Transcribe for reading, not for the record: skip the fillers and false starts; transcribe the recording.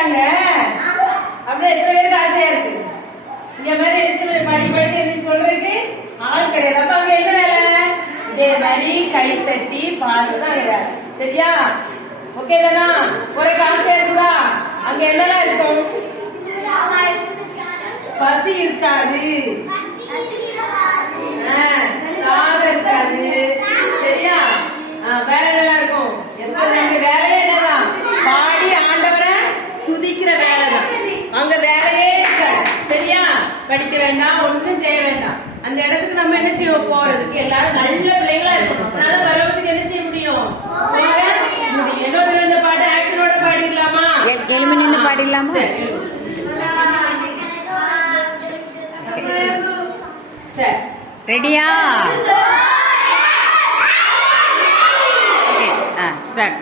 படிக்கிறாங்க அப்படியே எத்தனை பேருக்கு ஆசையா இருக்கு இந்த மாதிரி என்ன படி படிக்க சொல்றதுக்கு ஆள் கிடையாது. அப்ப அங்க என்ன வேலை? இதே மாதிரி கை தட்டி பாடுறதுதான் அங்க வேலை. சரியா? ஓகே தானா? ஒரு ஆசையா இருக்குதா? அங்க என்னெல்லாம் இருக்கும்? பசி இருக்காது, தாக இருக்காது. சரியா? வேற என்னெல்லாம் இருக்கும்? ரெண்டு வேலையே என்னதான்? பாடி ஆண்டவரை துதிக்கிற வேலை தான். அங்க வேலையே இருக்காது. சரியா? படிக்க வேண்டாம், ஒண்ணும் செய்ய வேண்டாம். அந்த இடத்துக்கு நம்ம என்ன செய்ய போறதுக்கு எல்லாரும் நல்ல பிள்ளைங்களா இருக்கணும். அதனால வரவதுக்கு என்ன செய்ய முடியும்? முடியும். இன்னொரு இந்த பாட்டு ஆக்ஷனோட பாடிடலாமா? எலும்பு நின்று பாடிடலாமா? ரெடியா? Okay, start.